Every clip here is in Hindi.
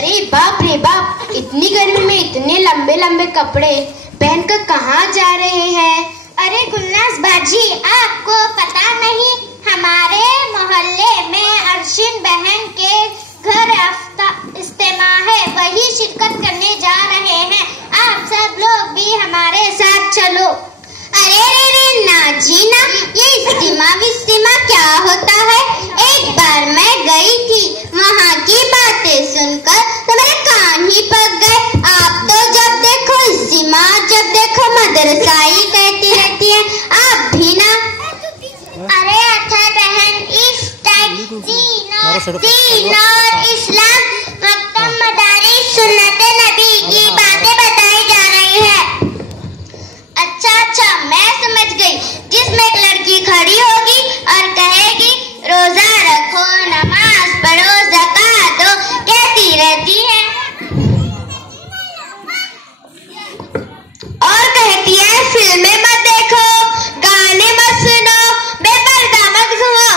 अरे बाप रे बाप, इतनी गर्मी में इतने लंबे लंबे कपड़े पहनकर कहाँ जा रहे हैं? अरे गुलनाज बाजी, आपको पता नहीं, हमारे मोहल्ले में अर्शिन बहन के घर इज्तिमा है, वही शिरकत करने जा रहे हैं। आप सब लोग भी हमारे साथ चलो। अरे रे ना जी ना, ये इज्तिमा क्या होता है? एक बार मैं गई थी, वहाँ की बातें सुनकर तो मेरे कान ही पक गए। आप तो जब देखो इज्तिमा, जब देखो मदरसा ही कहती रहती है, आप भी ना। अरे अच्छा बहन, इस टाइम दीन और इस्लाम मतलब मदारिस सुन्नत नबी की बातें बताई जा रही है। अच्छा मैं समझ गई, जिसमें एक लड़की खड़ी होगी और कहेगी रोजा रखो, नमाज पढ़ो, ज़कात दो, कहती रहती है और कहती है फिल्में मत देखो, गाने मत सुनो, बेपर्दा मत घूमो।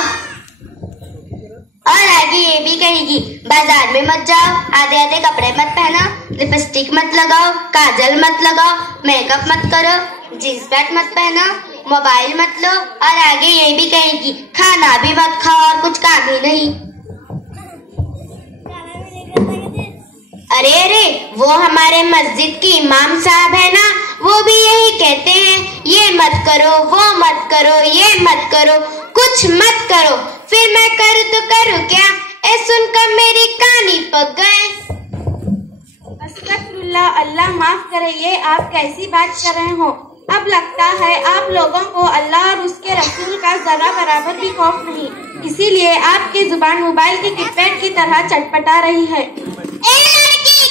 और आगे ये भी कहेगी बाजार में मत जाओ, आधे आधे कपड़े मत पहनो, लिपस्टिक मत लगाओ, काजल मत लगाओ, मेकअप मत करो, जींस पैंट मत पहनो, मोबाइल मत लो। और आगे ये भी कहेगी खाना भी मत खाओ और कुछ काम ही नहीं। अरे वो हमारे मस्जिद के इमाम साहब है ना, वो भी यही कहते हैं, ये मत करो, वो मत करो, ये मत करो, कुछ मत करो। फिर मैं करूँ तो करूँ क्या? ऐ सुनकर मेरी कान ही पक गए। अस्तगफिरुल्लाह, अल्लाह माफ करे, ये आप कैसी बात कर रहे हो? अब लगता है आप लोगों को अल्लाह और उसके रसूल का जरा बराबर भी खौफ नहीं, इसीलिए आपकी जुबान मोबाइल के कीपैड की तरह चटपटा रही है।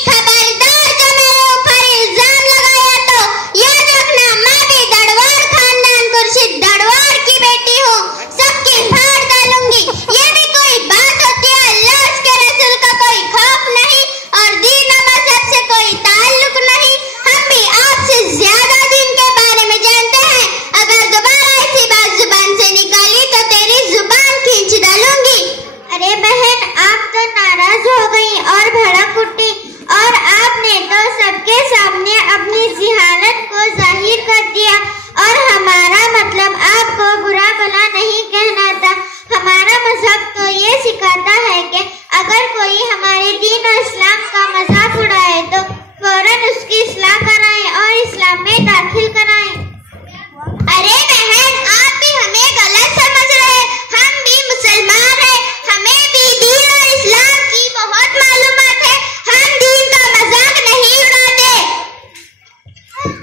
खबरदार, जो मेरे ऊपर इल्जाम लगाया तो याद रखना, मैं भी दड़वार खानदान खुर्शीद दड़वार की बेटी हूँ, सबकी फाड़ डालूंगी। ये भी कोई बात होती है? अल्लाह उसके रसूल का कोई खौफ नहीं और दीन और मजहब से कोई ताल्लुक नहीं। हम भी आपसे ज्यादा दीन के बारे में जानते हैं। अगर दोबारा ऐसी बात जुबान से निकाली तो तेरी जुबान खींच डालूंगी। अरे बहन, आप तो नाराज हो गई और भड़क उठी, और आपने तो सबके सामने अपनी जिहालत को जाहिर कर दिया। और हमारा मतलब आपको बुरा भला नहीं कहना था। हमारा मजहब तो ये सिखाता है कि अगर कोई हमारे दीन और इस्लाम का मजाक उड़ाए तो फौरन उसकी इस्लाह कराएं और इस्लाम में दाखिल कराएं। अरे बहन, आप भी हमें गलत समझ रहे हैं, हम भी मुसलमान हैं, हमें भी दीन और इस्लाम की बहुत मालूमात है, हम दीन का मजाक नहीं उड़ाते।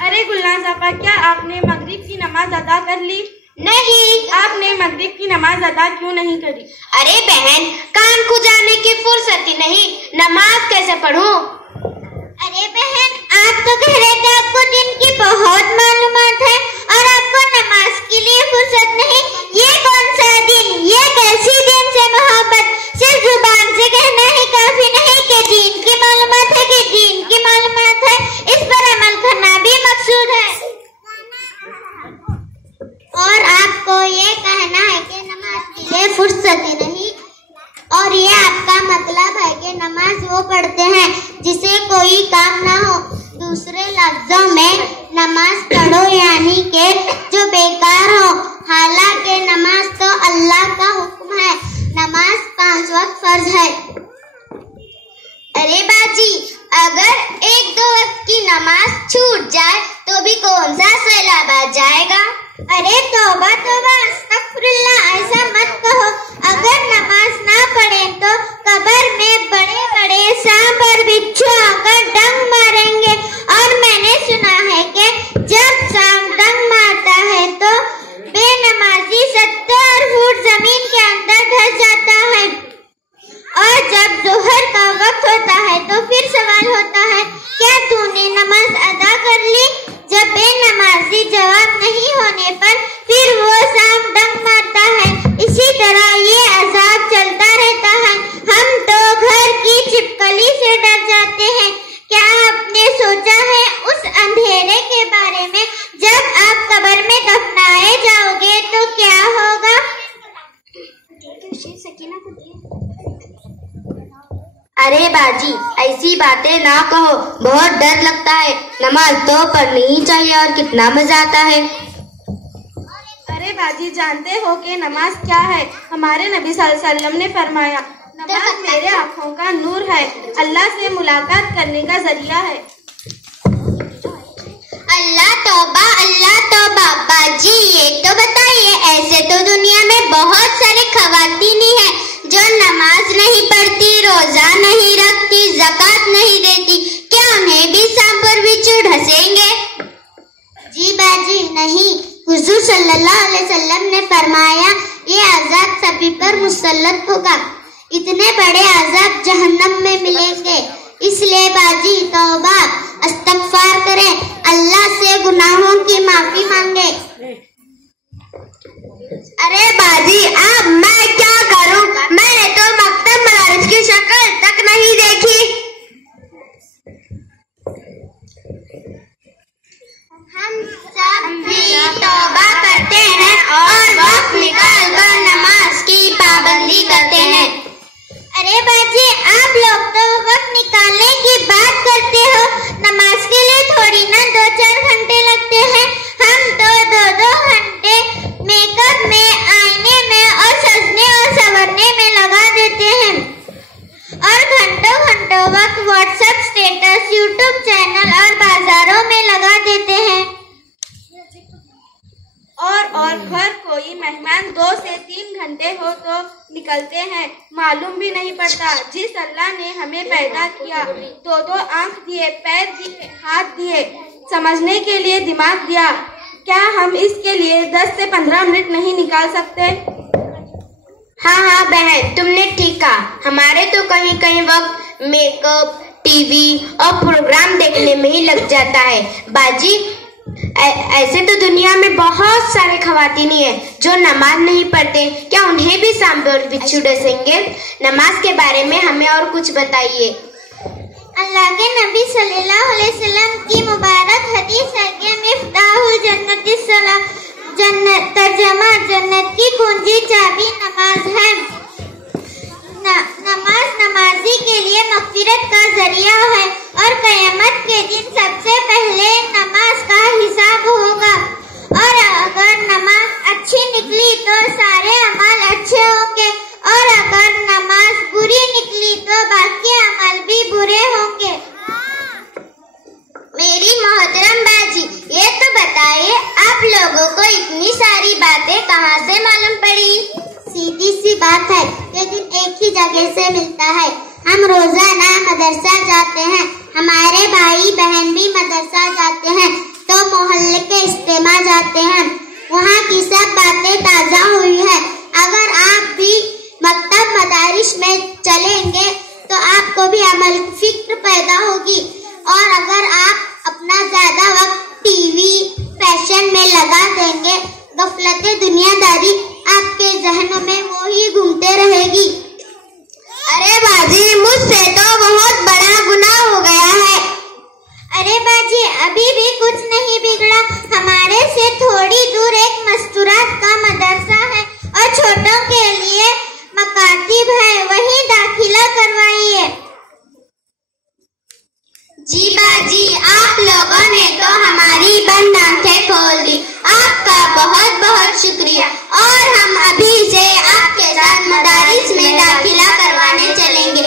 अरे गुलनाज आपा, क्या आपने मगरिब की नमाज अदा कर ली? नहीं। आपने मगरिब की नमाज अदा क्यों नहीं करी? अरे बहन, काम को जाने की फुर्सत ही नहीं, नमाज कैसे पढ़ूं? अरे बहन, आप तो कह रहे थे आपको दिन की बहुत मालूमात है और आपको नमाज के लिए फुर्सत नहीं। ये कौन सा दिन, ये कैसी दिन से मोहब्बत? सिर्फ जुबान से कहना ही काफी नहीं कि दीन की मालूमात है, कि दीन की मालूमात है, इस पर अमल करना भी मकसूद है। और आपको ये कहना है कि नमाज के लिए फुर्सत ही नहीं, और ये आपका मतलब है कि नमाज वो पढ़ते हैं जिसे कोई काम ना हो। दूसरे लफ्जों में नमाज पढ़ो यानी कि जो बेकार हो। हालांकि नमाज तो अल्लाह का हुक्म है, नमाज 5 वक्त फर्ज है। अरे बाजी, अगर 1-2 वक्त की नमाज छूट जाए तो भी कौन सा सैलाब आ जाएगा? अरे तौबा तौबा, अस्तगफिरुल्लाह, ऐसा मत कहो। अगर नमाज ना पढ़े तो कब्र में बड़े बड़े सांप और बिच्छू आकर डंग मारेंगे। और मैंने सुना है कि जब सांप डंग मारता है तो बेनमाजी 70 फुट जमीन के अंदर धंस जाता है। और जब जोहर का वक्त होता है तो फिर सवाल होता है, क्या तूने नमाज अदा कर ली? जब बेनमाजी जवाब नहीं होने पर फिर वो सांप डंग मारता है। इसी तरह ये अजाब चलता रहता है। अरे बाजी, ऐसी बातें ना कहो, बहुत डर लगता है। नमाज तो पढ़नी ही चाहिए और कितना मजा आता है। अरे बाजी, जानते हो कि नमाज क्या है? हमारे नबी सल्लल्लाहु अलैहि वसल्लम ने फरमाया, नमाज मेरे आँखों का नूर है, अल्लाह से मुलाकात करने का जरिया है। अल्लाह तौबा। बाजी ये तो बताइए, ऐसे तो दुनिया में बहुत सारी खवातीनी हैं जो नमाज नहीं पढ़ती, रोजा नहीं रखती, ज़कात नहीं देती, क्या उन्हें भी सांप और बिच्छू ढसेंगे? जी बाजी नहीं, हुजूर सल्लल्लाहु अलैहि वसल्लम ने फरमाया, ये आजाब सभी पर मुसल्लत होगा, इतने बड़े आजाब जहन्नम में मिलेंगे। इसलिए बाजी तौबा इस्तग़फ़ार करें, अल्लाह से गुनाहों की माफी मांगे। अरे बाजी, अब मैं क्या करूं? मैंने तो मकतब मदारिस की शक्ल तक नहीं देखी। हम सब भी तौबा करते हैं और वक्त निकाल कर नमाज की पाबंदी करते हैं। अरे बाजी, आप लोग तो वक्त निकालने की बात करते हो, नमाज के लिए थोड़ी ना 2-4 घंटे लगते हैं। हम तो 2-2 घंटे मेकअप में, आईने में और सजने और संवरने में लगा देते हैं और घंटों वक्त व्हाट्सएप स्टेटस, यूट्यूब चैनल और बाजारों में लगा देते हैं। और घर कोई मेहमान 2 से 3 घंटे हो तो निकलते हैं, मालूम भी नहीं पड़ता। जिस अल्लाह ने हमें पैदा किया, 2 आंख दिए, पैर दिए, हाथ दिए, समझने के लिए दिमाग दिया, क्या हम इसके लिए 10 से 15 मिनट नहीं निकाल सकते? हाँ बहन, तुमने ठीक कहा। हमारे तो कहीं वक्त मेकअप, टीवी और प्रोग्राम देखने में ही लग जाता है। बाजी, ऐसे तो दुनिया में बहुत सारे खवातीनी हैं जो नमाज नहीं पढ़ते, क्या उन्हें भी सांप और बिच्छू डसेंगे? नमाज के बारे में हमें और कुछ बताइए। अल्लाह के नबी सल्लल्लाहु अलैहि वसल्लम की मुबारक हदीस है कि मिफ्ताहुल जन्नतिस सलाह, तर्जमा जन्नत की कुंजी चाबी नमाज है। नमाज नमाजी के लिए मग़फ़िरत का जरिया है और क़यामत के दिन सबसे पहले नमाज का हिसाब होगा और अगर नमाज अच्छी निकली तो सारे अमल अच्छे होंगे और अगर नमाज बुरी निकली तो बाकी अमल भी बुरे होंगे। मेरी मोहतरम बाजी, ये तो बताइए, आप लोगों को इतनी सारी बातें कहाँ से मालूम पड़ी? सीधी सी बात है, ये दिन एक ही जगह से मिलता है। हम रोजाना मदरसा जाते हैं, हमारे भाई बहन भी मदरसा जाते हैं, तो मोहल्ले के इज्तिमा जाते हैं, वहाँ की सब बातें ताज़ा हुई है। अगर आप भी मकतब मदारिस में चलेंगे तो आपको भी अमल की फिक्र पैदा होगी और अगर आप अपना ज्यादा वक्त टीवी, फैशन में लगा देंगे, गफलते दुनियादारी आपके जहनों में वो ही घूमते रहेगी। अरे बाजी, मुझसे तो बहुत बड़ा गुनाह हो गया है। अरे बाजी, अभी भी कुछ नहीं बिगड़ा। हमारे से थोड़ी दूर एक मस्तूरात का मदरसा है और छोटों के लिए मकातिब है, वहीं दाखिला करवाइए। जी बाजी, आप लोगों ने तो हमारी बंद आंखें खोल दी, आपका बहुत बहुत शुक्रिया। और हम अभी से आपके साथ मदारिस में दाखिला करवाने चलेंगे।